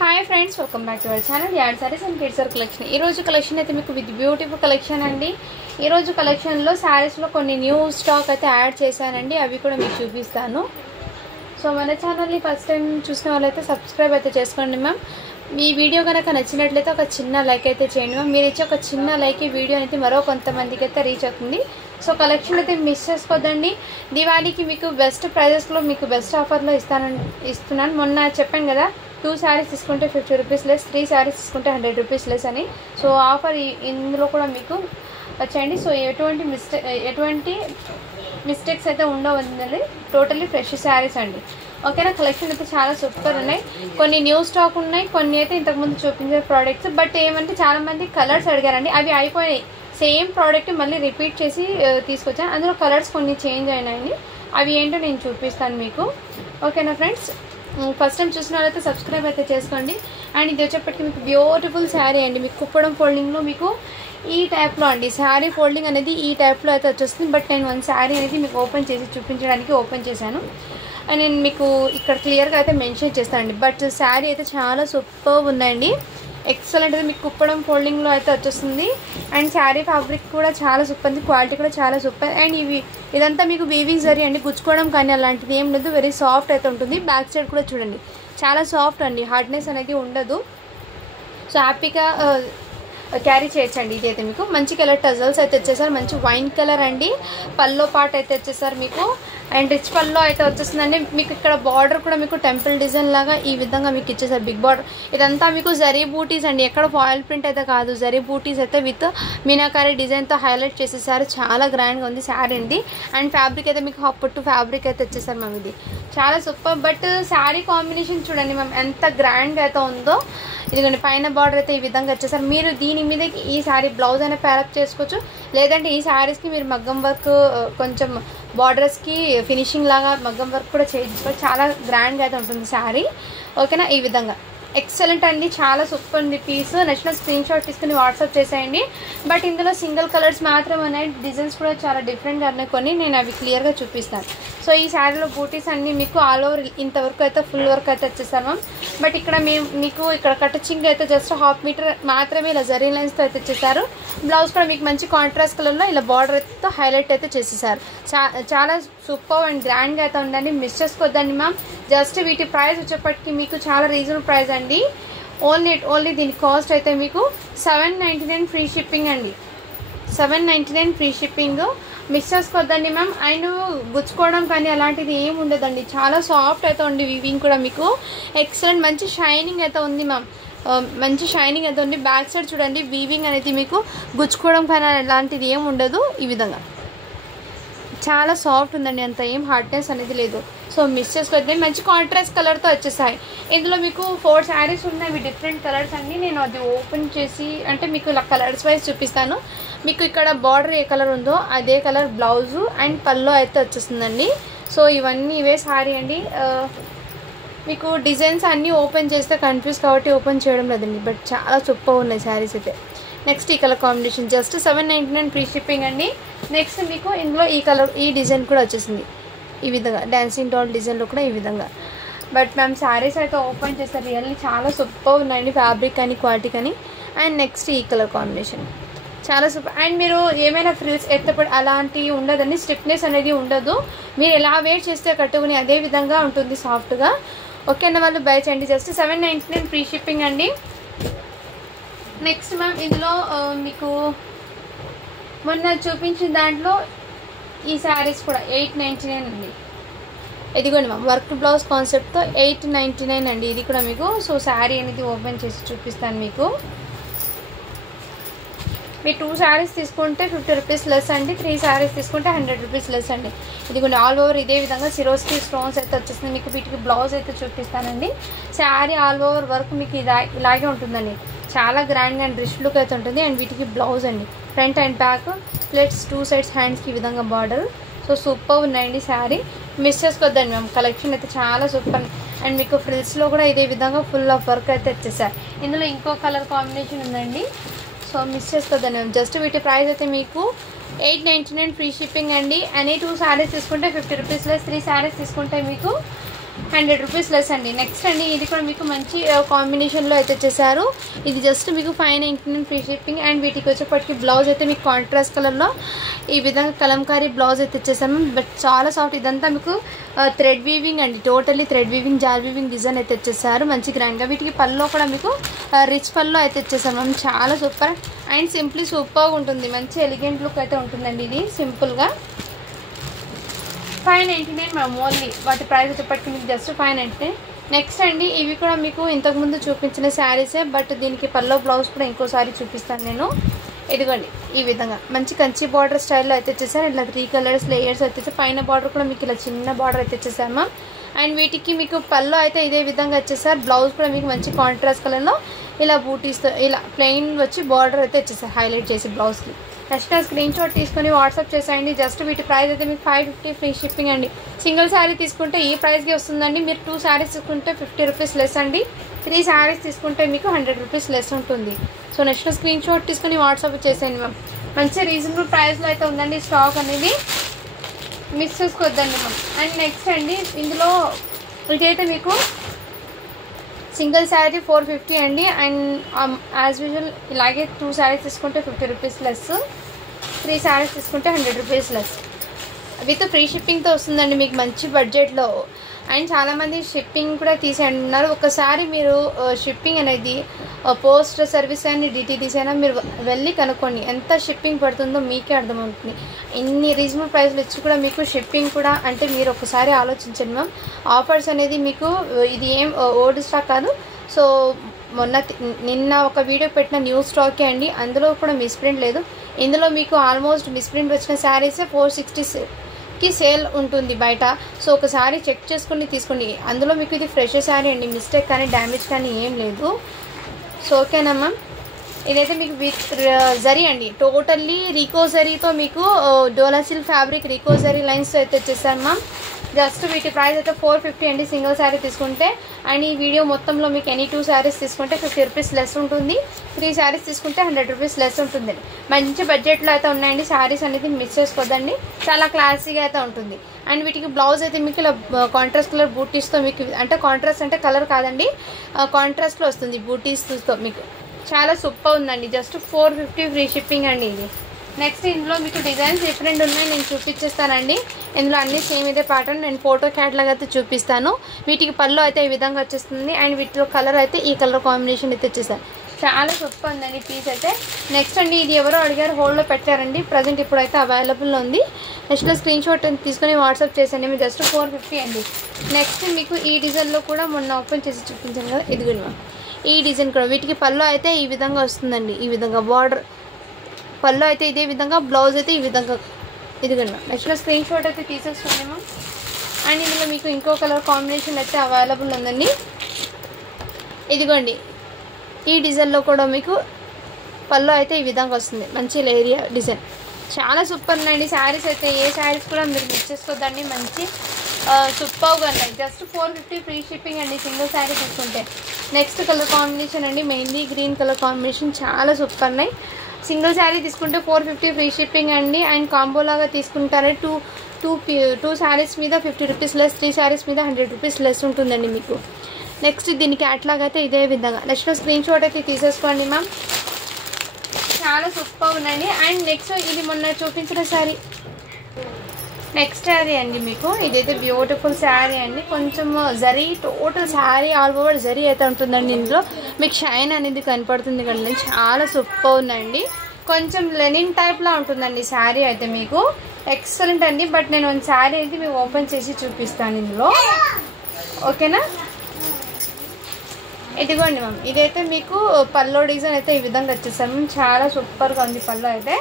Hi friends, welcome back to our channel ad sarees and kids wear collection. ఈరోజు collection అయితే మీకు with beautiful collection అండి. ఈరోజు కలెక్షన్లో శారీస్లో కొన్ని న్యూ స్టాక్ అయితే యాడ్ చేశానండి, అవి కూడా మీకు చూపిస్తాను. సో మన ఛానల్ని ఫస్ట్ టైం చూసిన వాళ్ళైతే సబ్స్క్రైబ్ అయితే చేసుకోండి మ్యామ్. మీ వీడియో కనుక నచ్చినట్లయితే ఒక చిన్న లైక్ అయితే చేయండి మ్యామ్. మీరు ఇచ్చే ఒక చిన్న లైక్ ఈ వీడియో అయితే మరో కొంతమందికి అయితే రీచ్ అవుతుంది. సో కలెక్షన్ అయితే మిస్ చేసుకోవద్దండి. దివాళీకి మీకు బెస్ట్ ప్రైజెస్లో మీకు బెస్ట్ ఆఫర్లో ఇస్తున్నాను. మొన్న చెప్పాను కదా, 2 శారీస్ తీసుకుంటే 50 రూపీస్ లెస్, 3 శారీస్ తీసుకుంటే 100 రూపీస్ లెస్ అని. సో ఆఫర్ ఇందులో కూడా మీకు వచ్చేయండి. సో ఎటువంటి మిస్టేక్స్ అయితే ఉండవద్దండి. టోటల్లీ ఫ్రెష్ శారీస్ అండి. ఓకేనా. కలెక్షన్ అయితే చాలా సూపర్ ఉన్నాయి. కొన్ని న్యూ స్టాక్ ఉన్నాయి, కొన్ని అయితే ఇంతకుముందు చూపించే ప్రోడక్ట్స్. బట్ ఏమంటే చాలామంది కలర్స్ అడిగారండి, అవి అయిపోయినాయి. సేమ్ ప్రోడక్ట్ మళ్ళీ రిపీట్ చేసి తీసుకొచ్చాను. అందులో కలర్స్ కొన్ని చేంజ్ అయినాయండి. అవి ఏంటో నేను చూపిస్తాను మీకు. ఓకేనా ఫ్రెండ్స్, ఫస్ట్ టైం చూసిన వాళ్ళైతే సబ్స్క్రైబ్ అయితే చేసుకోండి. అండ్ ఇది వచ్చేప్పటికి మీకు బ్యూటిఫుల్ శారీ అండి. మీకు కుప్పడం ఫోల్డింగ్లో మీకు ఈ టైప్లో అండి శారీ ఫోల్డింగ్ అనేది ఈ టైప్లో అయితే వచ్చేస్తుంది. బట్ నేను వన్ శారీ అనేది మీకు ఓపెన్ చేసి చూపించడానికి ఓపెన్ చేశాను. అండ్ నేను మీకు ఇక్కడ క్లియర్గా అయితే మెన్షన్ చేస్తానండి. బట్ శారీ అయితే చాలా సూపర్ ఉందండి. ఎక్సలెంట్ అయితే మీకు కుప్పడం ఫోల్డింగ్లో అయితే వచ్చేస్తుంది. అండ్ శారీ ఫ్యాబ్రిక్ కూడా చాలా సూపర్ ఉంది, క్వాలిటీ కూడా చాలా సూపర్. అండ్ ఇదంతా మీకు వీవింగ్ జరీ అండి, గుచ్చుకోవడం కానీ అలాంటిది ఏం లేదు. వెరీ సాఫ్ట్ అయితే ఉంటుంది. బ్యాక్ సైడ్ కూడా చూడండి, చాలా సాఫ్ట్ అండి, హార్డ్నెస్ అనేది ఉండదు. సో హ్యాపీగా క్యారీ చేయొచ్చండి. ఇది అయితే మీకు మంచి కలర్ టజల్స్ అయితే వచ్చేసారు. మంచి వైన్ కలర్ అండి. పల్లో పార్ట్ అయితే వచ్చేసారు మీకు. అండ్ రిచ్ పల్లో అయితే వచ్చేస్తుందండి. మీకు ఇక్కడ బార్డర్ కూడా మీకు టెంపుల్ డిజైన్ లాగా ఈ విధంగా మీకు ఇచ్చేసారు, బిగ్ బార్డర్. ఇదంతా మీకు జరీ బూటీస్ అండి, ఎక్కడ ఫాయిల్ ప్రింట్ అయితే కాదు. జరీ బూటీస్ అయితే విత్ మీనాకారి డిజైన్తో హైలైట్ చేసేసారు. చాలా గ్రాండ్గా ఉంది శారీ అండి. అండ్ ఫ్యాబ్రిక్ అయితే మీకు పట్టు ఫ్యాబ్రిక్ అయితే వచ్చేసారు మ్యామ్. ఇది చాలా సూపర్. బట్ శారీ కాంబినేషన్ చూడండి మ్యామ్, ఎంత గ్రాండ్గా అయితే ఉందో. ఇదిగోండి పైన బార్డర్ అయితే ఈ విధంగా వచ్చేసారు. మీరు దీని మీదకి ఈ శారీ బ్లౌజ్ అయినా ప్యారప్ చేసుకోవచ్చు, లేదంటే ఈ శారీస్కి మీరు మగ్గం వర్క్ కొంచెం బార్డర్స్కి ఫినిషింగ్ లాగా మగ్గం వర్క్ కూడా చేయించుకోవచ్చు. చాలా గ్రాండ్గా అయితే ఉంటుంది శారీ. ఓకేనా. ఈ విధంగా ఎక్సలెంట్ అండి, చాలా సూపర్ ఉంది పీస్. నచ్చిన స్క్రీన్ షాట్ తీసుకుని వాట్సాప్ చేసేయండి. బట్ ఇందులో సింగిల్ కలర్స్ మాత్రం ఉన్నాయి, డిజైన్స్ కూడా చాలా డిఫరెంట్గా ఉన్నాయి కొన్ని. నేను అవి క్లియర్గా చూపిస్తాను. సో ఈ శారీలో బూటీస్ అన్నీ మీకు ఆల్ ఓవర్ ఇంతవరకు అయితే ఫుల్ వర్క్ అయితే వచ్చేస్తాను మ్యామ్. బట్ ఇక్కడ మీకు ఇక్కడ కటింగ్ అయితే జస్ట్ 1/2 మీటర్ మాత్రమే ఇలా జరీ లైన్స్తో అయితే వచ్చేసారు. బ్లౌజ్ కూడా మీకు మంచి కాంట్రాస్ట్ కలర్లో ఇలా బార్డర్ అయితే హైలైట్ అయితే చేసేసారు. చాలా సూపర్ అండ్ గ్రాండ్గా అయితే ఉందండి, మిస్ చేసుకోవద్దండి మ్యామ్. జస్ట్ వీటి ప్రైస్ వచ్చేప్పటికి మీకు చాలా రీజనబుల్ ప్రైస్ అండి. ఓన్లీ దీని కాస్ట్ అయితే మీకు 799 ఫ్రీ షిప్పింగ్ అండి. 799 ఫ్రీ షిప్పింగ్. మిస్ చేసుకోవద్దండి మ్యామ్. అండ్ గుచ్చుకోవడం కానీ అలాంటిది ఏమి ఉండదండి. చాలా సాఫ్ట్ అయితే ఉంది. వీవింగ్ కూడా మీకు ఎక్సలెంట్, మంచి షైనింగ్ అయితే ఉంది మ్యామ్. మంచి షైనింగ్ అయితే ఉంది. బ్యాక్ సైడ్ చూడండి, వీవింగ్ అనేది మీకు గుచ్చుకోవడం కానీ అలాంటిది ఏమి ఉండదు. ఈ విధంగా చాలా సాఫ్ట్ ఉందండి, అంత ఏం హార్డ్నెస్ అనేది లేదు. సో మిస్ చేసుకోవద్దు. మంచి కాంట్రాస్ట్ కలర్తో వచ్చేసాయి. ఇందులో మీకు 4 శారీస్ ఉన్నాయి, ఇవి డిఫరెంట్ కలర్స్ అండి. నేను అది ఓపెన్ చేసి అంటే మీకు ఇలా కలర్స్ వైజ్ చూపిస్తాను. మీకు ఇక్కడ బార్డర్ ఏ కలర్ ఉందో అదే కలర్ బ్లౌజు అండ్ పల్లో అయితే వచ్చేస్తుందండి. సో ఇవన్నీ ఇవే శారీ అండి. మీకు డిజైన్స్ అన్నీ ఓపెన్ చేస్తే కన్ఫ్యూజ్ కాబట్టి ఓపెన్ చేయడం లేదండి. బట్ చాలా సూపర్ ఉన్నాయి శారీస్ అయితే. నెక్స్ట్ ఈ colour combination just 799 free shipping అండి. నెక్స్ట్ మీకు ఇందులో ఈ కలర్ ఈ డిజైన్ కూడా వచ్చేసింది ఈ విధంగా, డాన్సింగ్ డాల్ డిజైన్లో కూడా ఈ విధంగా. బట్ మ్యామ్ శారీస్ అయితే ఓపెన్ చేస్తారు, రియల్లీ చాలా సూపర్ ఉన్నాయండి, ఫ్యాబ్రిక్ కానీ క్వాలిటీ కానీ. అండ్ నెక్స్ట్ ఈ కలర్ కాంబినేషన్ చాలా సూపర్. అండ్ మీరు ఏమైనా ఫ్రిల్స్ ఎత్తపడి అలాంటివి ఉండదండి, స్టిఫ్నెస్ అనేది ఉండదు. మీరు ఎలా వేర్ చేస్తే కట్టుకుని అదే విధంగా ఉంటుంది సాఫ్ట్గా. ఓకే అన్న వాళ్ళు బై చేయండి. జస్ట్ 799 ఫ్రీ షిప్పింగ్ అండి. నెక్స్ట్ మ్యామ్ ఇందులో మీకు మొన్న చూపించిన దాంట్లో ఈ శారీస్ కూడా 899 అండి. ఇదిగోండి మ్యామ్, వర్క్ బ్లౌజ్ కాన్సెప్ట్తో 899 అండి ఇది కూడా మీకు. సో శారీ అనేది ఓపెన్ చేసి చూపిస్తాను మీకు. మీరు 2 శారీస్ తీసుకుంటే 50 రూపీస్ లెస్ అండి, 3 శారీస్ తీసుకుంటే 100 రూపీస్ లెస్ అండి. ఇదిగోండి ఆల్ ఓవర్ ఇదే విధంగా సిరోస్కి స్టోన్స్ అయితే వచ్చేస్తుంది. మీకు వీటికి బ్లౌజ్ అయితే చూపిస్తానండి. శారీ ఆల్ ఓవర్ వర్క్ మీకు ఇలాగే ఉంటుందండి. చాలా గ్రాండ్గా అండ్ రిచ్ లుక్ అయితే ఉంటుంది. అండ్ వీటికి బ్లౌజ్ అండి, front and back plates 2 sides హ్యాండ్స్కి ఈ విధంగా బార్డర్. సో సూపర్ ఉన్నాయండి శారీ, మిస్ చేసుకోవద్దండి మ్యామ్. కలెక్షన్ అయితే చాలా సూపర్. అండ్ మీకు ఫ్రిల్స్లో కూడా ఇదే విధంగా ఫుల్ ఆఫ్ వర్క్ అయితే వచ్చేసారు. ఇందులో ఇంకో కలర్ కాంబినేషన్ ఉందండి. సో మిస్ చేసుకోవద్దండి మ్యామ్. జస్ట్ వీటి ప్రైస్ అయితే మీకు 899 ఫ్రీ షిప్పింగ్ అండి. అనే 2 శారీస్ తీసుకుంటే 50 రూపీస్ లెస్, 3 శారీస్ తీసుకుంటే మీకు 100 రూపీస్ లెస్ అండి. నెక్స్ట్ అండి ఇది కూడా మీకు మంచి కాంబినేషన్లో అయితే వచ్చేసారు. ఇది జస్ట్ మీకు 599 ఫ్రీ షిప్పింగ్. అండ్ వీటికి వచ్చేప్పటికి బ్లౌజ్ అయితే మీకు కాంట్రాస్ట్ కలర్లో ఈ విధంగా కలంకారీ బ్లౌజ్ అయితే వచ్చేసాము. బట్ చాలా సాఫ్ట్. ఇదంతా మీకు థ్రెడ్ వీవింగ్ అండి, టోటల్లీ థ్రెడ్ వీవింగ్ జాల్ వీవింగ్ డిజైన్ అయితే వచ్చేసారు మంచి గ్రాండ్గా. వీటికి పల్లో కూడా మీకు రిచ్ పల్లో అయితే వచ్చేసాము. చాలా సూపర్ అండ్ సింప్లీ సూపర్గా ఉంటుంది. మంచి ఎలిగెంట్ లుక్ అయితే ఉంటుందండి. ఇది సింపుల్గా 599 మ్యామ్ ఓన్లీ. వాటి ప్రైస్ వచ్చేప్పటికి మీకు జస్ట్ 599. నెక్స్ట్ అండి ఇవి కూడా మీకు ఇంతకుముందు చూపించిన శారీసే, బట్ దీనికి పల్లో బ్లౌజ్ కూడా ఇంకోసారి చూపిస్తాను నేను. ఇదిగోండి ఈ విధంగా మంచి కంచి బార్డర్ స్టైల్లో అయితే వచ్చేసారు. ఇలా 3 కలర్స్ లేయర్స్ అయితే పైన బార్డర్ కూడా మీకు ఇలా చిన్న బార్డర్ అయితే వచ్చేసామా. అండ్ వీటికి మీకు పల్లో అయితే ఇదే విధంగా వచ్చేసారు. బ్లౌజ్ కూడా మీకు మంచి కాంట్రాస్ట్ కలర్లో ఇలా బూటీస్తో ఇలా ప్లెయిన్ వచ్చి బార్డర్ అయితే వచ్చేసారు హైలైట్ చేసి బ్లౌజ్కి. నెక్స్ట్ స్క్రీన్ షాట్ తీసుకొని వాట్సాప్ చేసేయండి. జస్ట్ వీటి ప్రైస్ అయితే మీకు 550 ఫ్రీ షిప్పింగ్ అండి. సింగిల్ శారీ తీసుకుంటే ఈ ప్రైస్కి వస్తుందండి. మీరు 2 శారీస్ తీసుకుంటే 50 రూపీస్ లెస్ అండి. 3 శారీస్ తీసుకుంటే మీకు 100 రూపీస్ లెస్ ఉంటుంది. సో నెక్స్ట్ స్క్రీన్ షాట్ తీసుకొని వాట్సాప్ చేసేయండి మ్యామ్. మంచి రీజనబుల్ ప్రైస్లో అయితే ఉందండి. స్టాక్ అనేది మిస్ చేసుకోవద్దండి మ్యామ్. అండ్ నెక్స్ట్ అండి ఇందులో ఇదైతే మీకు సింగిల్ శారీ 450 అండి. అండ్ యాజ్ యూజువల్ ఇలాగే 2 శారీస్ తీసుకుంటే 50 రూపీస్ లెస్, 3 శారీస్ తీసుకుంటే 100 రూపీస్ లెస్. విత్ ఫ్రీ షిప్పింగ్తో వస్తుందండి మీకు మంచి బడ్జెట్లో. అండ్ చాలామంది షిప్పింగ్ కూడా తీసేయంటున్నారు. ఒకసారి మీరు షిప్పింగ్ అనేది పోస్ట్ సర్వీస్ అని డిటీడీసీ అయినా మీరు వెళ్ళి కనుక్కోండి. ఎంత షిప్పింగ్ పడుతుందో మీకే అర్థమవుతుంది. ఇన్ని రీజనబుల్ ప్రైస్లు ఇచ్చి కూడా మీకు షిప్పింగ్ కూడా అంటే మీరు ఒకసారి ఆలోచించండి మ్యామ్. ఆఫర్స్ అనేది మీకు ఇది ఏం ఓల్డ్ స్టాక్ కాదు. సో నిన్న ఒక వీడియో పెట్టిన న్యూ స్టాకే అండి. అందులో కూడా మిస్ప్రింట్ లేదు. ఇందులో మీకు ఆల్మోస్ట్ మిస్ప్రింట్ వచ్చిన శారీసే 460కి సేల్ ఉంటుంది బయట. సో ఒకసారి చెక్ చేసుకుని తీసుకోండి. అందులో మీకు ఇది ఫ్రెష్ శారీ అండి. మిస్టేక్ కానీ డ్యామేజ్ కానీ ఏం లేదు. సో ఓకేనా మ్యామ్. ఇదైతే మీకు విత్ జరీ అండి, టోటల్లీ రీకో జరీతో మీకు డోలా silk fabric Rico zari lines అయితే వచ్చేసాను మ్యామ్. జస్ట్ వీటి ప్రైస్ అయితే 450 అండి సింగిల్ శారీ తీసుకుంటే. అండ్ ఈ వీడియో మొత్తంలో మీకు ఎనీ 2 శారీస్ తీసుకుంటే 50 రూపీస్ లెస్ ఉంటుంది. 3 శారీస్ తీసుకుంటే 100 రూపీస్ లెస్ ఉంటుందండి. మంచి బడ్జెట్లో అయితే ఉన్నాయండి. శారీస్ అనేది మిస్ చేసుకోవద్దండి. చాలా క్లాసీగా అయితే ఉంటుంది. అండ్ వీటికి బ్లౌజ్ అయితే మీకు ఇలా కాంట్రాస్ట్ కలర్ బూటీస్తో మీకు అంటే కాంట్రాస్ట్ అంటే కలర్ కాదండి, కాంట్రాస్ట్లో వస్తుంది బూటీస్తో మీకు. చాలా సూపర్ ఉందండి. జస్ట్ 450 ఫ్రీ షిప్పింగ్ అండి ఇది. నెక్స్ట్ ఇందులో మీకు డిజైన్స్ డిఫరెంట్ ఉన్నాయి, నేను చూపించేస్తానండి. ఇందులో అన్నీ సేమ్ ఇదే ప్యాటర్న్. నేను ఫోటో క్యాట్లాగ్ అయితే చూపిస్తాను. వీటికి పళ్ళు అయితే ఈ విధంగా వచ్చేస్తుంది. అండ్ వీటిలో కలర్ అయితే ఈ కలర్ కాంబినేషన్ అయితే వచ్చేసారు. చాలా సూపర్ ఉందండి పీస్ అయితే. నెక్స్ట్ అండి ఇది ఎవరో అడిగారు, హోల్డ్లో పెట్టారండి. ప్రజెంట్ ఇప్పుడైతే అవైలబుల్లో ఉంది. నెక్స్ట్ స్క్రీన్ షాట్ తీసుకొని వాట్సాప్ చేసండి. మీరు జస్ట్ 450 అండి. నెక్స్ట్ మీకు ఈ డిజైన్లో కూడా మొన్న ఓపెన్ చేసి చూపించాను కదా, ఇదిగోండి ఈ డిజైన్ కూడా. వీటికి పళ్ళు అయితే ఈ విధంగా వస్తుందండి. ఈ విధంగా బార్డర్ పళ్ళు అయితే ఇదే విధంగా, బ్లౌజ్ అయితే ఈ విధంగా. ఇదిగోండి నెక్స్ట్ స్క్రీన్ షాట్ అయితే తీసేసుకోండి మ్యామ్. అండ్ ఇందులో మీకు ఇంకో కలర్ కాంబినేషన్ అయితే అవైలబుల్ ఉందండి. ఇదిగోండి ఈ డిజైన్లో కూడా మీకు పళ్ళు అయితే ఈ విధంగా వస్తుంది. మంచి లేరియా డిజైన్. చాలా సూపర్ ఉన్నాయండి శారీస్ అయితే. ఏ శారీస్ కూడా మీరు మిస్ చేసుకోవద్దండి. మంచి సూపర్గా ఉన్నాయి. జస్ట్ 450 ఫ్రీ షిప్పింగ్ అండి సింగిల్ శారీ తీసుకుంటే. నెక్స్ట్ కలర్ కాంబినేషన్ అండి మెహందీ గ్రీన్ కలర్ కాంబినేషన్. చాలా సూపర్ ఉన్నాయి. సింగిల్ శారీ తీసుకుంటే 450 ఫ్రీ షిప్పింగ్ అండి. అండ్ కాంబో లాగా తీసుకుంటారే టూ శారీస్ మీద 50 రూపీస్ లెస్, 3 శారీస్ మీద 100 రూపీస్ లెస్ ఉంటుందండి మీకు. నెక్స్ట్ దీనికి క్యాట్లాగ్ అయితే ఇదే విధంగా. నెక్స్ట్ స్క్రీన్ షాట్ అయితే తీసేసుకోండి మ్యామ్. చాలా సూపర్ ఉన్నాయండి. అండ్ నెక్స్ట్ ఇది మొన్న చూపించిన శారీ, నెక్స్ట్ శారీ అండి మీకు. ఇదైతే బ్యూటిఫుల్ శారీ అండి. కొంచెం zari total sari all over zari అయితే ఉంటుందండి. ఇందులో మీకు షైన్ అనేది కనపడుతుంది కదండి. చాలా సూపర్ ఉందండి. కొంచెం లెనిన్ టైప్లో ఉంటుందండి శారీ అయితే మీకు. ఎక్సలెంట్ అండి. బట్ నేను ఒక శారీ అయితే మీకు ఓపెన్ చేసి చూపిస్తాను ఇందులో, ఓకేనా. ఇదిగోండి మ్యామ్. ఇదైతే మీకు పల్లో డిజైన్ అయితే ఈ విధంగా వచ్చేసాము. చాలా సూపర్గా ఉంది పల్లో అయితే.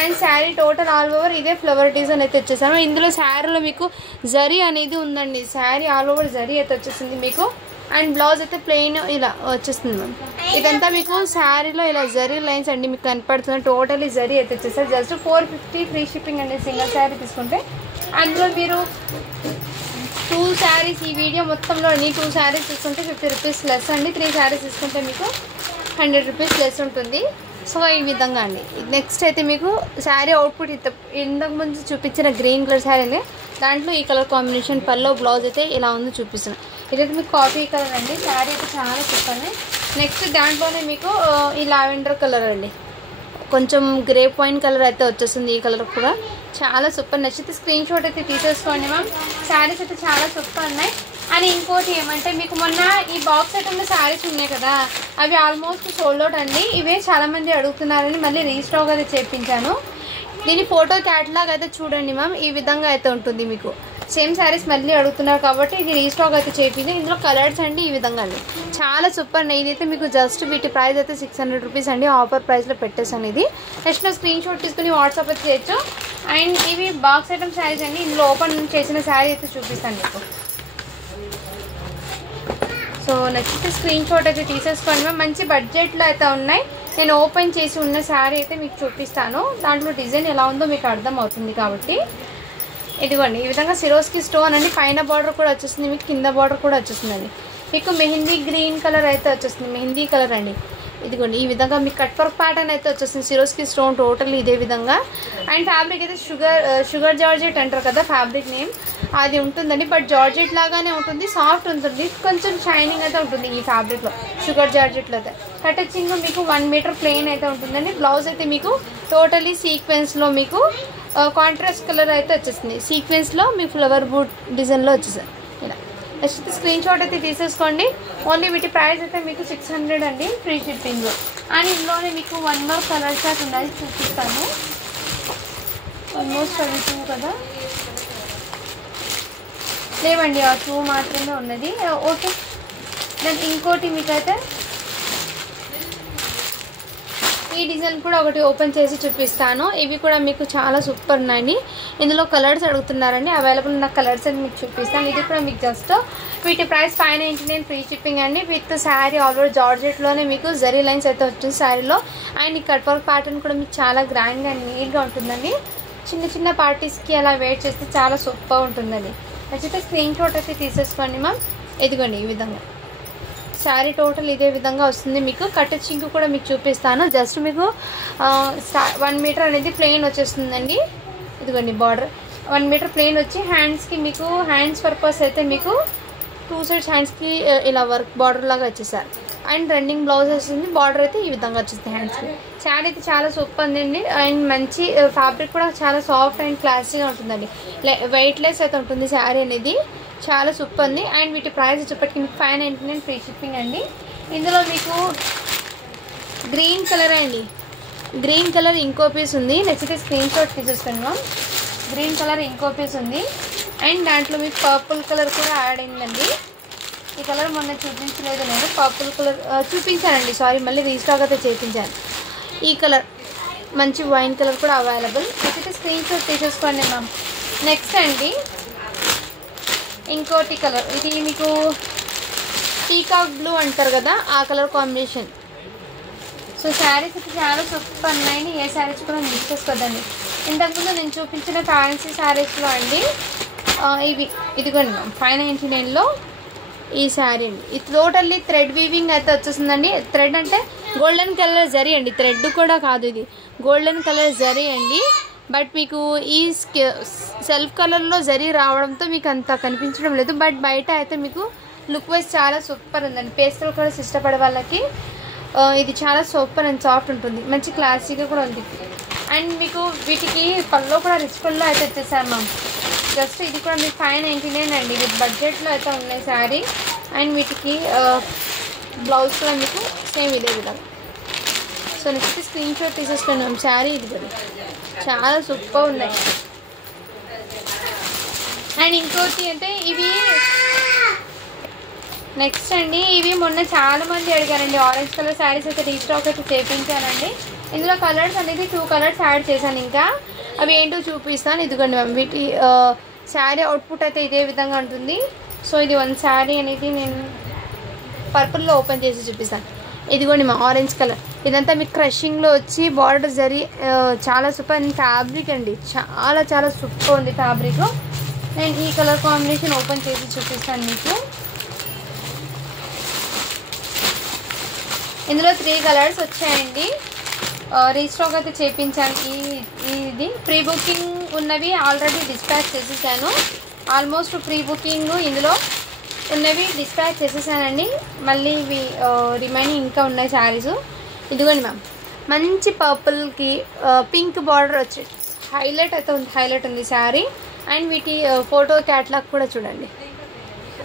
And sari total all over ఇదే ఫ్లవర్ డిజైన్ అయితే వచ్చేసాము. ఇందులో శారీలో మీకు జరీ అనేది ఉందండి. శారీ ఆల్ ఓవర్ జరీ అయితే వచ్చేసింది మీకు. అండ్ బ్లౌజ్ అయితే ప్లెయిన్ ఇలా వచ్చేస్తుంది మ్యామ్. ఇదంతా మీకు శారీలో ఇలా జరీ లైన్స్ అండి మీకు కనపడుతుంది. టోటలీ జరీ అయితే వచ్చేసారు. జస్ట్ 450 ఫ్రీ షిప్పింగ్ అండి సింగిల్ శారీ తీసుకుంటే. అందులో మీరు 2 శారీస్ ఈ వీడియో మొత్తంలో 2 శారీస్ తీసుకుంటే 50 రూపీస్ లెస్ అండి. 3 శారీస్ తీసుకుంటే మీకు 100 రూపీస్ లెస్ ఉంటుంది. సో ఈ విధంగా అండి. నెక్స్ట్ అయితే మీకు శారీ అవుట్పుట్ ఇంతకు ముందు చూపించిన గ్రీన్ కలర్ శారీ అండి. దాంట్లో ఈ కలర్ కాంబినేషన్ పల్లో బ్లౌజ్ అయితే ఇలా ఉంది చూపిస్తున్నాను. ఇదైతే మీకు కాఫీ కలర్ అండి. శారీ అయితే చాలా సూపర్. నెక్స్ట్ దాంట్లోనే మీకు ఈ లావెండర్ కలర్ అండి, కొంచెం గ్రేప్ వైన్ కలర్ అయితే వచ్చేస్తుంది. ఈ కలర్ కూడా చాలా సూపర్. నచ్చితే స్క్రీన్ షాట్ అయితే తీసేసుకోండి మ్యామ్. శారీస్ అయితే చాలా సూపర్ ఉన్నాయి. అండ్ ఇంకోటి ఏమంటే మీకు మొన్న ఈ బాక్స్ ఐటెంలో శారీస్ ఉన్నాయి కదా, అవి ఆల్మోస్ట్ సోల్డ్ అవుట్ అండి. ఇవే చాలామంది అడుగుతున్నారని మళ్ళీ రీస్టాక్ అయితే చేయించాను. దీని ఫోటో క్యాటలాగ్ అయితే చూడండి మ్యామ్, ఈ విధంగా అయితే ఉంటుంది. మీకు సేమ్ శారీస్ మళ్ళీ అడుగుతున్నారు కాబట్టి ఇది రీస్టాక్ అయితే చేయించింది. ఇందులో కలర్స్ అండి ఈ విధంగా అండి, చాలా సూపర్. ఇదైతే మీకు జస్ట్ వీటి ప్రైస్ అయితే 600 రూపీస్ అండి, ఆఫర్ ప్రైస్లో పెట్టేసాను. ఇది నెక్స్ట్ స్క్రీన్ షాట్ తీసుకుని వాట్సాప్ అయితే చేయొచ్చు. అండ్ ఇవి బాక్స్ ఐటమ్ శారీస్ అండి. ఇందులో ఓపెన్ చేసిన శారీ అయితే చూపిస్తాను మీకు. సో నచ్చితే స్క్రీన్ షాట్ అయితే తీసేసుకోండి మ్యామ్. మంచి బడ్జెట్లో అయితే ఉన్నాయి. నేను ఓపెన్ చేసి ఉన్న శారీ అయితే మీకు చూపిస్తాను. దాంట్లో డిజైన్ ఎలా ఉందో మీకు అర్థం అవుతుంది కాబట్టి. ఇదిగోండి ఈ విధంగా సిరోస్కి స్టోన్ అండి, పైన బార్డర్ కూడా వచ్చేస్తుంది, మీకు కింద బార్డర్ కూడా వచ్చేస్తుందండి. మీకు మెహందీ గ్రీన్ కలర్ అయితే వచ్చేస్తుంది, మెహందీ కలర్ అండి. ఇదిగోండి ఈ విధంగా మీకు కట్ వర్క్ ప్యాటర్న్ అయితే వచ్చేస్తుంది, సిరోస్కి స్టోన్ టోటల్ ఇదే విధంగా. అండ్ ఫ్యాబ్రిక్ అయితే షుగర్ జార్జెట్ అంటారు కదా ఫ్యాబ్రిక్ నేమ్, అది ఉంటుందండి. బట్ జార్జెట్ లాగానే ఉంటుంది, సాఫ్ట్ ఉంటుంది, కొంచెం షైనింగ్ అయితే ఉంటుంది ఈ ఫ్యాబ్రిక్లో. షుగర్ జార్జెట్లో అయితే కటింగ్ మీకు 1 మీటర్ ప్లెయిన్ అయితే ఉంటుందండి. బ్లౌజ్ అయితే మీకు టోటలీ సీక్వెన్స్లో మీకు కాంట్రాస్ట్ కలర్ అయితే వచ్చేస్తుంది. సీక్వెన్స్లో మీ ఫ్లవర్ బూట్ డిజైన్లో వచ్చేసాయి ఇలా. నెక్స్ట్ స్క్రీన్ షాట్ అయితే తీసేసుకోండి. ఓన్లీ వీటి ప్రైస్ అయితే మీకు 600 అండి, ఫ్రీ షిప్పింగ్. అండ్ ఇందులోనే మీకు 1 మోర్ కలర్ చార్ట్ ఉన్నది చూపిస్తాను. ఆల్మోస్ట్ అవి 2 కదా, లేవండి 2 మాత్రమే ఉన్నది. ఓకే, దాని ఇంకోటి మీకైతే ఈ డిజైన్ కూడా ఒకటి ఓపెన్ చేసి చూపిస్తాను. ఇవి కూడా మీకు చాలా సూపర్ ఉన్నాయండి. ఇందులో కలర్స్ అడుగుతున్నారండి, అవైలబుల్ ఉన్న కలర్స్ అని మీకు చూపిస్తాను. ఇది కూడా మీకు జస్ట్ వీటి ప్రైస్ 599 ఫ్రీ షిప్పింగ్ అండి. విత్ శారీ ఆల్రెడీ జార్జెట్లోనే మీకు జరీ లైన్స్ అయితే వచ్చింది శారీలో. అండ్ ఈ కట్ వర్క్ ప్యాటర్న్ కూడా మీకు చాలా గ్రాండ్గా నీట్గా ఉంటుందండి. చిన్న చిన్న పార్టీస్కి అలా వెయిట్ చేస్తే చాలా సూపర్ ఉంటుందండి. నచ్చితే స్క్రీన్ షాట్ అయితే తీసేసుకోండి మ్యామ్. ఇదిగోండి ఈ విధంగా శారీ టోటల్ ఇదే విధంగా వస్తుంది. మీకు కటింగ్ కూడా మీకు చూపిస్తాను. జస్ట్ మీకు 1 మీటర్ అనేది ప్లెయిన్ వచ్చేస్తుందండి. ఇదిగోండి బార్డర్ 1 మీటర్ ప్లెయిన్ వచ్చి హ్యాండ్స్కి మీకు హ్యాండ్స్ పర్పస్ అయితే మీకు 2 సైడ్స్ హ్యాండ్స్కి ఇలా వర్క్ బార్డర్ లాగా వచ్చేసారు. అండ్ రన్నింగ్ బ్లౌజ్ వస్తుంది, బార్డర్ అయితే ఈ విధంగా వచ్చేస్తుంది హ్యాండ్స్కి. శారీ అయితే చాలా సూపర్ ఉందండి. అండ్ మంచి ఫ్యాబ్రిక్ కూడా చాలా సాఫ్ట్ అండ్ క్లాసీగా ఉంటుందండి, వెయిట్లెస్ అయితే ఉంటుంది శారీ అనేది, చాలా సూపర్ ఉంది. అండ్ వీటి ప్రైస్ వచ్చేప్పటికి మీకు 599 ఫ్రీ షిప్పింగ్ అండి. ఇందులో మీకు గ్రీన్ కలర్ అండి, గ్రీన్ కలర్ ఇంకో పీస్ ఉంది. నచ్చితే స్క్రీన్ షాట్ తీసేస్తాను మ్యామ్. గ్రీన్ కలర్ ఇంకో పీస్ ఉంది. అండ్ దాంట్లో మీకు పర్పుల్ కలర్ కూడా యాడ్ అయిందండి. ఈ కలర్ మొన్న చూపించలేదు నేను, పర్పుల్ కలర్ చూపించానండి, సారీ మళ్ళీ రీస్టాక్ అయితే చేయించాను. ఈ కలర్ మంచి వైన్ కలర్ కూడా అవైలబుల్. నచ్చితే స్క్రీన్ షాట్ తీసేసుకోండి మ్యామ్. నెక్స్ట్ అండి ఇంకోటి కలర్, ఇది మీకు పీకాక్ బ్లూ అంటారు కదా, ఆ కలర్ కాంబినేషన్. సో శారీస్ అయితే చాలా సూపర్ ఉన్నాయి. ఏ శారీస్ కూడా మిస్ చేసుకోదండి. ఇంతకుముందు నేను చూపించిన ఫ్యాన్సీ శారీస్లో అండి ఇదిగోండి మ్యామ్ 599లో ఈ శారీ అండి. ఇది టోటల్లీ థ్రెడ్ వీవింగ్ అయితే వచ్చేసిందండి. థ్రెడ్ అంటే గోల్డెన్ కలర్ జరీ అండి, థ్రెడ్ కూడా కాదు, ఇది గోల్డెన్ కలర్ జరీ అండి. బట్ మీకు ఈ సెల్ఫ్ కలర్లో జరీ రావడంతో మీకు అంత కనిపించడం లేదు. బట్ బయట అయితే మీకు లుక్ వైజ్ చాలా సూపర్ ఉందండి. పేస్టల్ కలర్స్ ఇష్టపడే వాళ్ళకి ఇది చాలా సూపర్ అండ్ సాఫ్ట్ ఉంటుంది, మంచి క్లాసీగా కూడా ఉంది. అండ్ మీకు వీటికి పళ్ళు కూడా రిచ్ పళ్ళు అయితే వచ్చేసారు మ్యామ్. జస్ట్ ఇది కూడా మీకు 599 అండి, ఇది బడ్జెట్లో అయితే ఉన్నాయి శారీ. అండ్ వీటికి బ్లౌజ్ కూడా మీకు సేమ్ ఇదే విధంగా. సో నెక్స్ట్ స్క్రీన్ షాట్ తీసేసుకున్నాం. శారీ ఇది కూడా చాలా సూపర్ ఉన్నాయి. అండ్ ఇంకోటి అంటే ఇవి నెక్స్ట్ అండి, ఇవి మొన్న చాలా మంది అడిగారండి. ఆరెంజ్ కలర్ శారీస్ అయితే రీస్టాక్ అయితే చేయించానండి. ఇందులో కలర్స్ అనేది 2 కలర్స్ యాడ్ చేశాను. ఇంకా అవి ఏంటో చూపిస్తాను. ఇదిగోండి మ్యామ్, వీటి శారీ అవుట్పుట్ అయితే ఇదే విధంగా ఉంటుంది. సో ఇది 1 శారీ అనేది నేను పర్పుల్లో ఓపెన్ చేసి చూపిస్తాను. ఇదిగోండి మా ఆరెంజ్ కలర్, ఇదంతా మీకు క్రషింగ్లో వచ్చి బార్డర్ జరీ చాలా సూపర్. అండ్ ఫ్యాబ్రిక్ అండి చాలా చాలా సూపర్ ఉంది ఫ్యాబ్రిక్. నేను ఈ కలర్ కాంబినేషన్ ఓపెన్ చేసి చూపిస్తాను మీకు. ఇందులో 3 కలర్స్ వచ్చాయండి. రీస్టాక్ అయితే చేయించాను. ఇది ప్రీ బుకింగ్ ఉన్నవి ఆల్రెడీ డిస్పాచ్ చేసేసాను. ఆల్మోస్ట్ ప్రీ బుకింగ్ ఇందులో ఉన్నవి డిస్పాచ్ చేసేసానండి. మళ్ళీ ఇవి రిమైనింగ్ ఇంకా ఉన్నాయి శారీస్. ఇదిగోండి మ్యామ్, మంచి పర్పుల్కి పింక్ బార్డర్ వచ్చి హైలైట్ ఉంది శారీ. అండ్ వీటి ఫోటో క్యాట్లాగ్ కూడా చూడండి,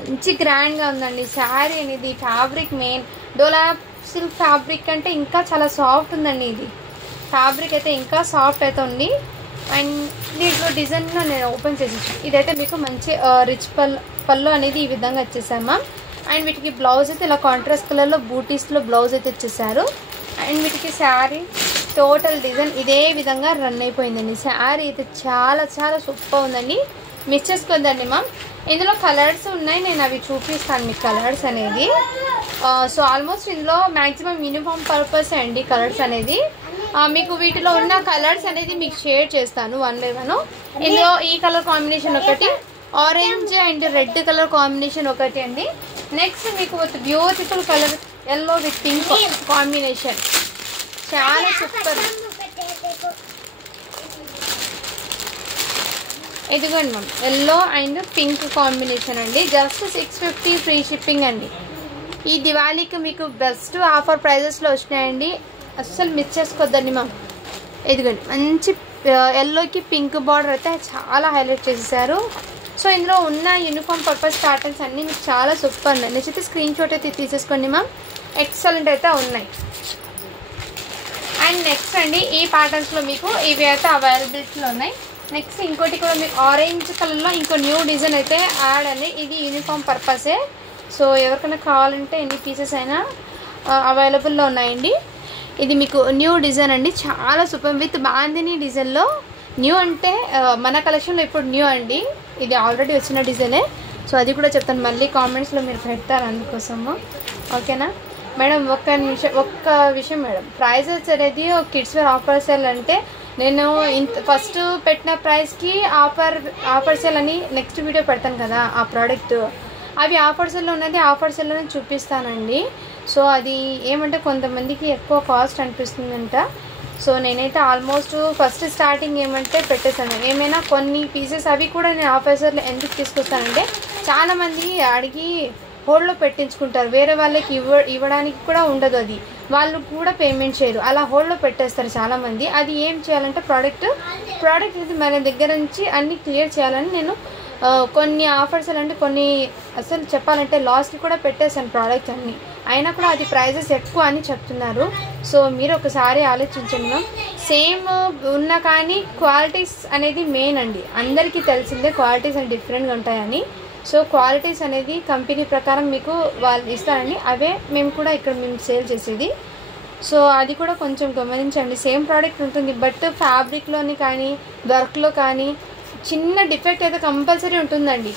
మంచి గ్రాండ్గా ఉందండి శారీ అనేది. ఫ్యాబ్రిక్ మెయిన్ డోలా సిల్క్ ఫ్యాబ్రిక్ అంటే ఇంకా చాలా సాఫ్ట్ ఉందండి. ఇది ఫ్యాబ్రిక్ అయితే ఇంకా సాఫ్ట్ అయితే ఉంది. అండ్ దీంట్లో డిజైన్ నేను ఓపెన్ చేసేసాను. ఇదైతే మీకు మంచి రిచ్ పళ్ళు అనేది ఈ విధంగా వచ్చేసామా. అండ్ వీటికి బ్లౌజ్ అయితే ఇలా కాంట్రాస్ట్ కలర్లో బూటీస్లో బ్లౌజ్ అయితే వచ్చేసారు. అండ్ వీటికి శారీ టోటల్ డిజైన్ ఇదే విధంగా రన్ అయిపోయిందండి. శారీ అయితే చాలా చాలా సూపర్ ఉందండి, మిస్ చేసుకోవద్దండి మ్యామ్. ఇందులో కలర్స్ ఉన్నాయి, నేను అవి చూపిస్తాను మీకు కలర్స్ అనేది. సో ఆల్మోస్ట్ ఇందులో మ్యాక్సిమం యూనిఫామ్ పర్పస్ అండి కలర్స్ అనేది. మీకు వీటిలో ఉన్న కలర్స్ అనేది మీకు షేర్ చేస్తాను వన్ బై వన్. ఇందులో ఈ కలర్ కాంబినేషన్ ఒకటి, orange and red colour combination ఒకటి అండి. నెక్స్ట్ మీకు with beautiful colour yellow with pink combination, చాలా సూపర్. ఇదిగోండి ma'am, yellow and pink combination అండి. జస్ట్ 650 ఫ్రీ షిప్పింగ్ అండి. ఈ దివాళీకి మీకు బెస్ట్ ఆఫర్ ప్రైజెస్లో వచ్చినాయండి, అస్సలు మిస్ చేసుకోవద్దండి మ్యామ్. ఇదిగోండి మంచి ఎల్లోకి పింక్ బార్డర్ అయితే చాలా హైలైట్ చేసేసారు. సో ఇందులో ఉన్న యూనిఫామ్ పర్పస్ ప్యాటర్న్స్ అన్నీ మీకు చాలా సూపర్ ఉన్నాయి. నచ్చితే స్క్రీన్ షాట్ అయితే తీసేసుకోండి మ్యామ్, ఎక్సలెంట్ అయితే ఉన్నాయి. అండ్ నెక్స్ట్ అండి ఈ ప్యాటర్న్స్లో మీకు ఇవి అయితే అవైలబిలిటీలో ఉన్నాయి. నెక్స్ట్ ఇంకోటి కూడా మీకు ఆరెంజ్ కలర్లో ఇంకో న్యూ డిజైన్ అయితే యాడ్ అండి. ఇది యూనిఫామ్ పర్పసే, సో ఎవరికైనా కావాలంటే ఎన్ని పీసెస్ అయినా అవైలబుల్లో ఉన్నాయండి. ఇది మీకు న్యూ డిజైన్ అండి, చాలా సూపర్ విత్ బాందిని డిజైన్లో. న్యూ అంటే మన కలెక్షన్లో ఇప్పుడు న్యూ అండి, ఇది ఆల్రెడీ వచ్చిన డిజైనే. సో అది కూడా చెప్తాను, మళ్ళీ కామెంట్స్లో మీరు పెడతారు అందుకోసము, ఓకేనా మేడం. ఒక్క విషయం మేడం, ప్రైజెస్ అనేది కిడ్స్ వేర్ ఆఫర్ సేల్ అంటే నేను ఫస్ట్ పెట్టిన ప్రైస్కి ఆఫర్ సేల్ అని నెక్స్ట్ వీడియో పెడతాను కదా ఆ ప్రోడక్ట్, అవి ఆఫర్ సేల్లో ఉన్నది ఆఫర్ సేల్లోనే చూపిస్తానండి. సో అది ఏమంటే కొంతమందికి ఎక్కువ కాస్ట్ అనిపిస్తుందంట. సో నేనైతే ఆల్మోస్ట్ ఫస్ట్ స్టార్టింగ్ ఏమంటే పెట్టేశాను. ఏమైనా కొన్ని పీసెస్ అవి కూడా నేను ఆఫర్ సేల్లో ఎందుకు తీసుకొస్తానంటే చాలామంది అడిగి హోల్డ్లో పెట్టించుకుంటారు, వేరే వాళ్ళకి ఇవ్వడానికి కూడా ఉండదు, అది వాళ్ళు కూడా పేమెంట్ చేయరు, అలా హోల్డ్లో పెట్టేస్తారు చాలామంది. అది ఏం చేయాలంటే ప్రోడక్ట్ ఇది మన దగ్గర నుంచి అన్నీ క్లియర్ చేయాలని నేను కొన్ని ఆఫర్స్ అంటే కొన్ని అసలు చెప్పాలంటే లాస్కి కూడా పెట్టేశాను ప్రోడక్ట్స్ అన్నీ, అయినా కూడా అది ప్రైజెస్ ఎక్కువ అని చెప్తున్నారు. సో మీరు ఒకసారి ఆలోచించండి మ్యామ్. సేమ్ ఉన్నా కానీ క్వాలిటీస్ అనేది మెయిన్ అండి, అందరికీ తెలిసిందే క్వాలిటీస్ అని డిఫరెంట్గా ఉంటాయని. సో క్వాలిటీస్ అనేది కంపెనీ ప్రకారం మీకు వాళ్ళు ఇస్తారండి, అవే మేము కూడా ఇక్కడ మేము సేల్ చేసేది. సో అది కూడా కొంచెం గమనించండి. సేమ్ ప్రోడక్ట్ ఉంటుంది, బట్ ఫ్యాబ్రిక్లోని కానీ వర్క్లో కానీ చిన్న డిఫెక్ట్ అయితే కంపల్సరీ ఉంటుందండి.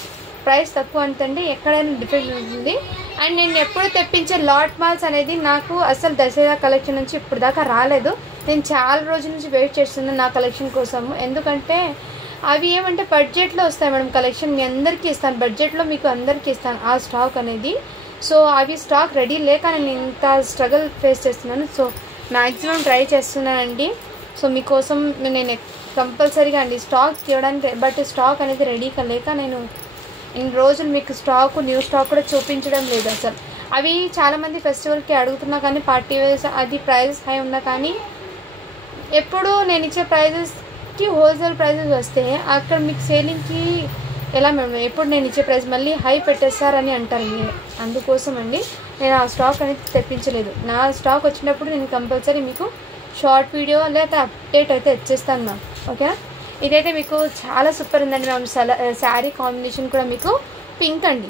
ప్రైస్ తక్కువ అంతండి, ఎక్కడైనా డిఫెక్ట్ ఉంటుంది. అండ్ నేను ఎప్పుడు తెప్పించే లాట్ మాల్స్ అనేది నాకు అసలు దసరా కలెక్షన్ నుంచి ఇప్పుడు దాకా రాలేదు. నేను చాలా రోజుల నుంచి వెయిట్ చేస్తున్నాను నా కలెక్షన్ కోసము, ఎందుకంటే అవి ఏమంటే బడ్జెట్లో వస్తాయి మేడం కలెక్షన్, మీ అందరికీ ఇస్తాను బడ్జెట్లో, మీకు అందరికీ ఇస్తాను ఆ స్టాక్ అనేది. సో అవి స్టాక్ రెడీ లేక నేను ఇంత స్ట్రగుల్ ఫేస్ చేస్తున్నాను. సో మ్యాక్సిమం ట్రై చేస్తున్నానండి. సో మీకోసం నేను కంపల్సరీగా అండి స్టాక్ ఇవ్వడానికి, బట్ స్టాక్ అనేది రెడీగా లేక నేను ఇన్ని రోజులు మీకు న్యూ స్టాక్ కూడా చూపించడం లేదు అసలు. అవి చాలామంది ఫెస్టివల్కి అడుగుతున్నా కానీ పార్టీ వేర్స్ అది ప్రైజెస్ హై ఉన్నా కానీ ఎప్పుడు నేను ఇచ్చే ప్రైజెస్కి హోల్సేల్ ప్రైజెస్ వస్తే అక్కడ మీకు సేలింగ్కి ఎలా మేడం ఎప్పుడు నేను ఇచ్చే ప్రైస్ మళ్ళీ హై పెట్టేస్తారని అంటారు మీరు, అందుకోసం అండి నేను ఆ స్టాక్ అనేది తెప్పించలేదు. నా స్టాక్ వచ్చినప్పుడు నేను కంపల్సరీ మీకు షార్ట్ వీడియో లేదా అప్డేట్ అయితే ఇచ్చేస్తాను మ్యామ్, ఓకేనా. ఇదైతే మీకు చాలా సూపర్ ఉందండి మ్యామ్. శారీ కాంబినేషన్ కూడా మీకు పింక్ అండి,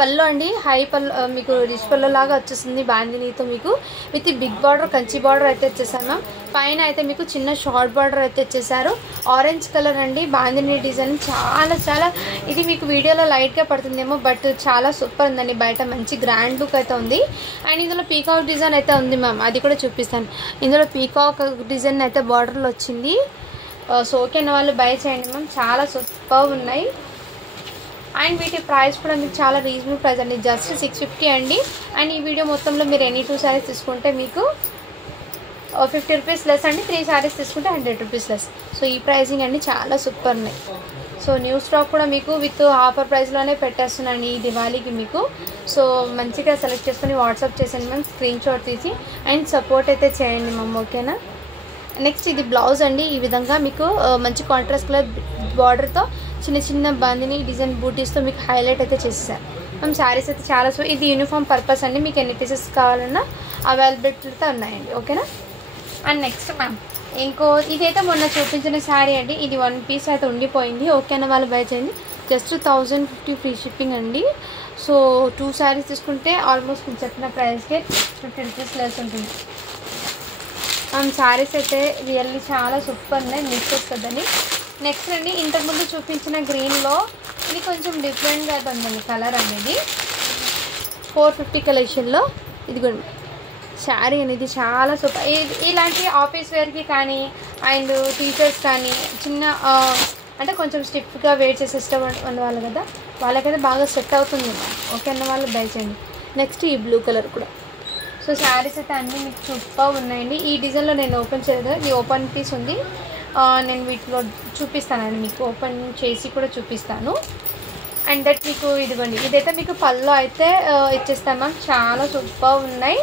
పళ్ళు అండి హై పళ్ళు, మీకు రిచ్ పళ్ళు లాగా వచ్చేస్తుంది బాందినీతో, మీకు with big border Kanchi border అయితే వచ్చేసాను మ్యామ్. పైన అయితే మీకు చిన్న షార్ట్ బార్డర్ అయితే వచ్చేసారు. ఆరెంజ్ కలర్ అండి, బాందినీ డిజైన్ చాలా ఇది మీకు వీడియోలో లైట్గా పడుతుందేమో, బట్ చాలా సూపర్ ఉందండి, బయట మంచి గ్రాండ్ లుక్ అయితే ఉంది. అండ్ ఇందులో పీకాక్ డిజైన్ అయితే ఉంది మ్యామ్, అది కూడా చూపిస్తాను. ఇందులో పీకాక్ డిజైన్ అయితే బార్డర్లో వచ్చింది. సో ఓకేనా వాళ్ళు బై చేయండి మ్యామ్, చాలా సూపర్ ఉన్నాయి. అండ్ వీటి ప్రైస్ కూడా మీకు చాలా రీజనబుల్ ప్రైస్ అండి, జస్ట్ 650 అండి. అండ్ ఈ వీడియో మొత్తంలో మీరు ఎనీ 2 శారీస్ తీసుకుంటే మీకు 50 రూపీస్ లెస్ అండి, 3 శారీస్ తీసుకుంటే 100 రూపీస్ లెస్. సో ఈ ప్రైజింగ్ అండి చాలా సూపర్ ఉన్నాయి. సో న్యూ స్టాక్ కూడా మీకు విత్ ఆఫర్ ప్రైస్లోనే పెట్టేస్తున్నాను ఈ దివాళీకి మీకు. సో మంచిగా సెలెక్ట్ చేసుకొని వాట్సాప్ చేసేయండి మ్యామ్, స్క్రీన్ షాట్ తీసి అండ్ సపోర్ట్ అయితే చేయండి మ్యామ్, ఓకేనా. నెక్స్ట్ ఇది బ్లౌజ్ అండి. ఈ విధంగా మీకు మంచి కాంట్రాస్ట్ కలర్ బార్డర్తో చిన్న చిన్న బందిని డిజైన్ బూటీస్తో మీకు హైలైట్ అయితే చేసేసారు మ్యామ్. శారీస్ అయితే చాలా ఇది యూనిఫామ్ పర్పస్ అండి, మీకు ఎన్ని పీసెస్ కావాలన్నా అవైలబిలిటీతో ఉన్నాయండి, ఓకేనా. అండ్ నెక్స్ట్ మ్యామ్ ఇదైతే మొన్న చూపించిన శారీ అండి. ఇది 1 పీస్ అయితే ఉండిపోయింది, ఓకేనా. వాళ్ళు బై చేయండి. జస్ట్ 1050 ఫ్రీ షిప్పింగ్ అండి. సో 2 శారీస్ తీసుకుంటే ఆల్మోస్ట్ నేను చెప్పిన ప్రైస్కే 50 రూపీస్ లెస్ ఉంటుంది. శారీస్ అయితే రియల్లీ చాలా సూపర్ ఉన్నాయి, మిస్ చేసుకోద్దని. నెక్స్ట్ అండి ఇంతకుముందు చూపించిన గ్రీన్లో ఇది కొంచెం డిఫరెంట్గా అయితే ఉందండి కలర్ అనేది. 450 కలెక్షన్లో ఇదిగోండి శారీ అనేది చాలా సూపర్. ఇలాంటి ఆఫీస్ వేర్కి కానీ అండ్ టీచర్స్ కానీ చిన్న అంటే కొంచెం స్టిఫ్గా వేర్ చేసే ఇష్టం ఉన్న వాళ్ళు కదా, వాళ్ళకైతే బాగా సెట్ అవుతుంది, ఓకే అన్న వాళ్ళు బై చేయండి. నెక్స్ట్ ఈ బ్లూ కలర్ కూడా. సో శారీస్ అయితే అన్నీ మీకు సూపర్ ఉన్నాయండి. ఈ డిజైన్లో నేను ఓపెన్ చేయలేదు, ఇది ఓపెన్ పీస్ ఉంది. నేను వీటిలో చూపిస్తానండి, మీకు ఓపెన్ చేసి కూడా చూపిస్తాను. అండ్ దట్ మీకు ఇదిగోండి, ఇదైతే మీకు పళ్ళు అయితే ఇచ్చేస్తాను మ్యామ్, చాలా సూపర్ ఉన్నాయి.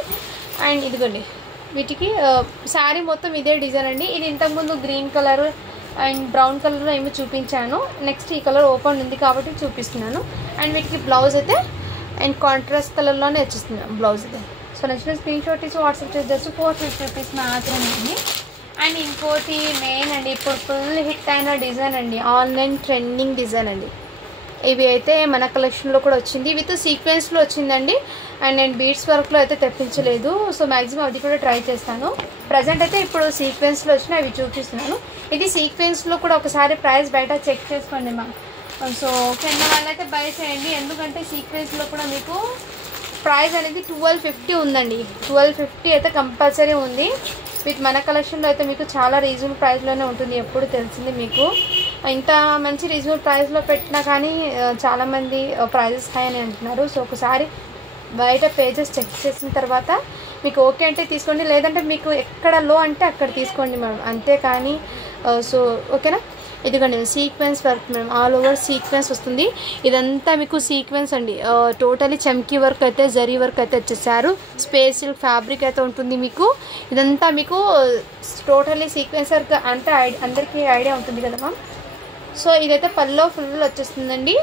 అండ్ ఇదిగోండి వీటికి శారీ మొత్తం ఇదే డిజైన్ అండి. ఇది ఇంతకుముందు గ్రీన్ కలర్ అండ్ బ్రౌన్ కలర్లో ఏమో చూపించాను, నెక్స్ట్ ఈ కలర్ ఓపెన్ ఉంది కాబట్టి చూపిస్తున్నాను. అండ్ వీటికి బ్లౌజ్ అయితే అండ్ కాంట్రాస్ట్ కలర్లోనే వచ్చేస్తున్నాను బ్లౌజ్ అయితే. సో నచ్చిన స్క్రీన్ షాట్ తీసి వాట్సాప్ చేసి జస్ట్ 450 రూపీస్ మాత్రమే అండి. అండ్ ఇంకోటి మెయిన్ అండి, ఇప్పుడు ఫుల్ హిట్ అయిన డిజైన్ అండి, ఆన్లైన్ ట్రెండింగ్ డిజైన్ అండి. ఇవి అయితే మన కలెక్షన్లో కూడా వచ్చింది, విత్ సీక్వెన్స్లో వచ్చిందండి. అండ్ నేను బీడ్స్ వర్క్లో అయితే తెప్పించలేదు, సో మ్యాక్సిమం అది కూడా ట్రై చేస్తాను. ప్రజెంట్ అయితే ఇప్పుడు సీక్వెన్స్లో వచ్చినా అవి చూపిస్తున్నాను. ఇది సీక్వెన్స్లో కూడా ఒకసారి ప్రైస్ బయట చెక్ చేసుకోండి మ్యామ్. సో కింద వాళ్ళైతే బై చేయండి, ఎందుకంటే సీక్వెన్స్లో కూడా మీకు ప్రైస్ అనేది 1250 ఉందండి. 1250 అయితే కంపల్సరీ ఉంది. విత్ మన కలెక్షన్లో అయితే మీకు చాలా రీజనబుల్ ప్రైస్లోనే ఉంటుంది, ఎప్పుడు తెలిసింది మీకు. ఇంత మంచి రీజనబుల్ ప్రైస్లో పెట్టినా కానీ చాలామంది ప్రైజెస్ హై అని అంటున్నారు. సో ఒకసారి బయట పేజెస్ చెక్ చేసిన తర్వాత మీకు ఓకే అంటే తీసుకోండి, లేదంటే మీకు ఎక్కడ లో అంటే అక్కడ తీసుకోండి మేడం, అంతేకాని. సో ఓకేనా. ఇదిగోండి sequence work madam, all over sequence వస్తుంది. ఇదంతా మీకు సీక్వెన్స్ అండి, టోటలీ చమ్కీ వర్క్ అయితే జరీ వర్క్ అయితే వచ్చేసారు. స్పేస్ సిల్క్ ఫ్యాబ్రిక్ అయితే ఉంటుంది మీకు. ఇదంతా మీకు టోటలీ సీక్వెన్స్ వర్క్ అంటే అందరికీ ఐడియా ఉంటుంది కదా మ్యామ్. సో ఇదైతే పల్లో ఫుల్ వచ్చేస్తుందండి,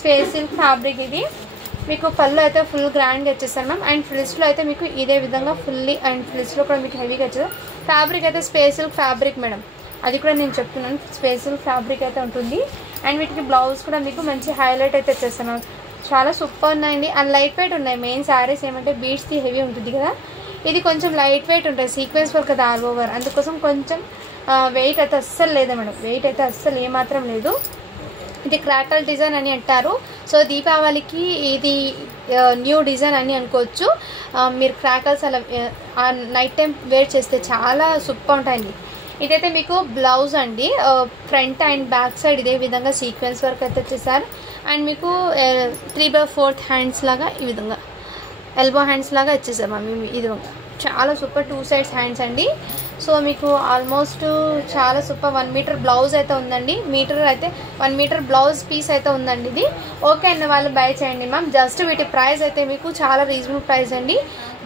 స్పేస్ సిల్క్ ఫ్యాబ్రిక్ ఇది. మీకు పళ్ళు అయితే ఫుల్ గ్రాండ్గా వచ్చేస్తాను మ్యామ్. అండ్ ఫ్రిల్స్లో అయితే మీకు ఇదే విధంగా ఫుల్లీ అండ్ ఫ్రిల్స్లో కూడా మీకు హెవీగా వచ్చేది. ఫ్యాబ్రిక్ అయితే స్పేస్ సిల్క్ ఫ్యాబ్రిక్ మేడం, అది కూడా నేను చెప్తున్నాను, స్పేస్ సిల్క్ ఫ్యాబ్రిక్ అయితే ఉంటుంది. అండ్ వీటికి బ్లౌజ్ కూడా మీకు మంచి హైలైట్ అయితే వచ్చేస్తాను, చాలా సూపర్ ఉన్నాయండి. అండ్ లైట్ వెయిట్ ఉన్నాయి. మెయిన్ శారీస్ ఏమంటే బీడ్స్ది హెవీ ఉంటుంది కదా, ఇది కొంచెం లైట్ వెయిట్ ఉంటుంది, సీక్వెన్స్ వర్క్ కదా ఆల్ ఓవర్, అందుకోసం కొంచెం వెయిట్ అయితే అస్సలు లేదా మేడం, వెయిట్ అయితే అస్సలు ఏమాత్రం లేదు. ఇది క్రాకల్ డిజైన్ అని అంటారు. సో దీపావళికి ఇది న్యూ డిజైన్ అని అనుకోవచ్చు. మీరు క్రాకల్స్ అలా నైట్ టైం వేర్ చేస్తే చాలా సూపర్ ఉంటాయండి. ఇదైతే మీకు బ్లౌజ్ అండి, ఫ్రంట్ అండ్ బ్యాక్ సైడ్ ఇదే విధంగా సీక్వెన్స్ వర్క్ అయితే వచ్చేసారు. అండ్ మీకు 3/4 హ్యాండ్స్ లాగా ఈ విధంగా ఎల్బో హ్యాండ్స్ లాగా వచ్చేసారు మేము. ఇది చాలా సూపర్ 2 సైడ్స్ హ్యాండ్స్ అండి. సో మీకు ఆల్మోస్ట్ చాలా సూపర్ 1 మీటర్ బ్లౌజ్ అయితే ఉందండి. 1 మీటర్ బ్లౌజ్ పీస్ అయితే ఉందండి ఇది. ఓకే అన్న వాళ్ళు బై చేయండి మ్యామ్. జస్ట్ వీటి ప్రైస్ అయితే మీకు చాలా రీజనబుల్ ప్రైస్ అండి.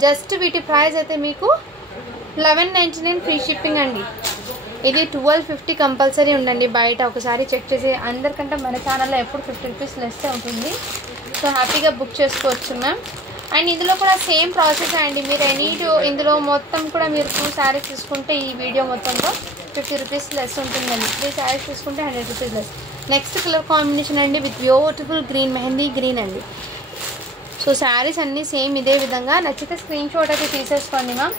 జస్ట్ వీటి ప్రైస్ అయితే మీకు 1199 ఫ్రీ షిప్పింగ్ అండి. ఇది 1250 కంపల్సరీ ఉండండి, బయట ఒకసారి చెక్ చేసి. అందరికంటే మన ఛానల్లో ఎప్పుడు 50 రూపీస్ లెస్ ఉంటుంది. సో హ్యాపీగా బుక్ చేసుకోవచ్చు మ్యామ్. అండ్ ఇందులో కూడా సేమ్ ప్రాసెస్ అండి, మీరు ఇందులో మొత్తం కూడా మీరు 2 శారీస్ తీసుకుంటే ఈ వీడియో మొత్తంలో 50 రూపీస్ లెస్ ఉంటుందండి. 3 శారీస్ తీసుకుంటే 100 rupees less. Next colour combination అండి with beautiful green, mehndi green అండి. సో శారీస్ అన్నీ సేమ్ ఇదే విధంగా. నచ్చితే స్క్రీన్ షాట్ అయితే తీసేసుకోండి మ్యామ్.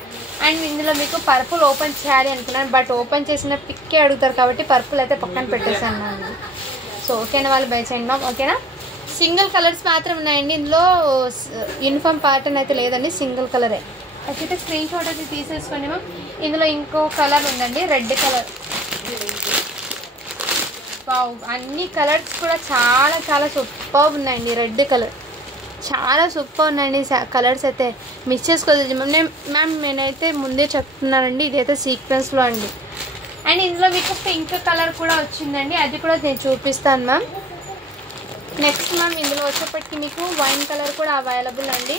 అండ్ ఇందులో మీకు పర్పుల్ ఓపెన్ చేయాలి అనుకున్నాను, బట్ ఓపెన్ చేసిన పిక్కే అడుగుతారు కాబట్టి పర్పుల్ అయితే పక్కన పెట్టేసాను మ్యామ్. సో ఓకేనా వాళ్ళు బై చేయండి మ్యామ్, ఓకేనా. సింగిల్ కలర్స్ మాత్రం ఉన్నాయండి, ఇందులో యూనిఫామ్ ప్యాటర్న్ అయితే లేదండి, సింగిల్ కలరే. అయితే స్క్రీన్ షాట్ అయితే తీసేసుకోండి మ్యామ్. ఇందులో ఇంకో కలర్ ఉందండి, రెడ్ కలర్. వావ్, అన్ని కలర్స్ కూడా చాలా చాలా సూపర్ ఉన్నాయండి. రెడ్ కలర్ చాలా సూపర్ ఉన్నాయండి కలర్స్ అయితే, మిస్ చేసుకోలేదు మ్యామ్. నేనైతే ముందే చెప్తున్నానండి, ఇదైతే సీక్వెన్స్లో అండి. అండ్ ఇందులో మీకు పింక్ కలర్ కూడా వచ్చిందండి, అది కూడా నేను చూపిస్తాను మ్యామ్. నెక్స్ట్ మ్యామ్ ఇందులో వచ్చేప్పటికి మీకు వైన్ కలర్ కూడా అవైలబుల్ అండి.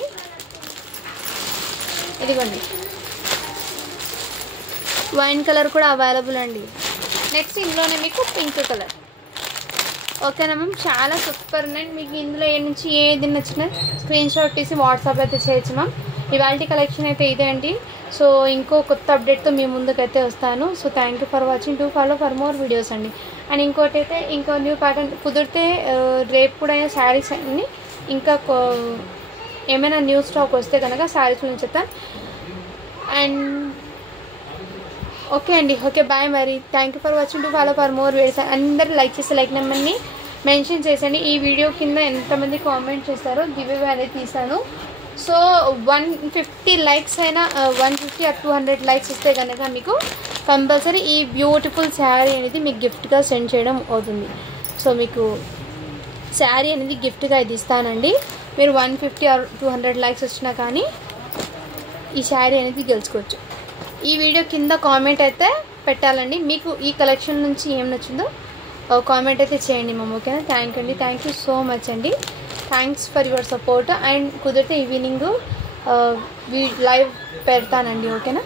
ఇదిగోండి వైన్ కలర్ కూడా అవైలబుల్ అండి. నెక్స్ట్ ఇందులోనే మీకు పింక్ కలర్. ఓకేనా మ్యామ్, చాలా సూపర్ ఉన్నాయి. మీకు ఇందులో నుంచి ఏది నచ్చినా స్క్రీన్ షాట్ తీసి వాట్సాప్ అయితే చేయొచ్చు మ్యామ్. ఇవాళ కలెక్షన్ అయితే ఇదే అండి. సో ఇంకో కొత్త అప్డేట్తో మీ ముందుకైతే వస్తాను. So thank you for watching, to follow for more videos అండి. అండ్ ఇంకోటి అయితే ఇంకో న్యూ ప్యాటర్న్ కుదిరితే రేపు కూడా శారీస్ అన్ని ఇంకా ఏమైనా న్యూ స్టాక్ వస్తే కనుక శారీస్ నుంచి చెప్తాను. అండ్ ఓకే అండి, ఓకే బాయ్ మరి. Thank you for watching, to follow for more videos. అందరూ లైక్ చేసి లైక్ నెంబర్ని మెన్షన్ చేసండి. ఈ వీడియో కింద ఎంతమంది కామెంట్ చేస్తారో గివ్ అవే అనేది తీసాను. సో 150 లైక్స్ అయినా 150 or 200 లైక్స్ ఇస్తే కనుక మీకు కంపల్సరీ ఈ బ్యూటిఫుల్ శారీ అనేది మీకు గిఫ్ట్గా సెండ్ చేయడం అవుతుంది. సో మీకు శారీ అనేది గిఫ్ట్గా ఇది ఇస్తానండి. మీరు 150 or 200 లైక్స్ వచ్చినా కానీ ఈ శారీ అనేది గెలుచుకోవచ్చు. ఈ వీడియో కింద కామెంట్ అయితే పెట్టాలండి. మీకు ఈ కలెక్షన్ నుంచి ఏం నచ్చిందో కామెంట్ అయితే చేయండి మ్యామ్. ఓకేనా, థ్యాంక్ యూ సో మచ్ అండి. Thanks for your support. And కుదిరితే ఈవినింగ్ లైవ్ పెడతానండి. ఓకేనా.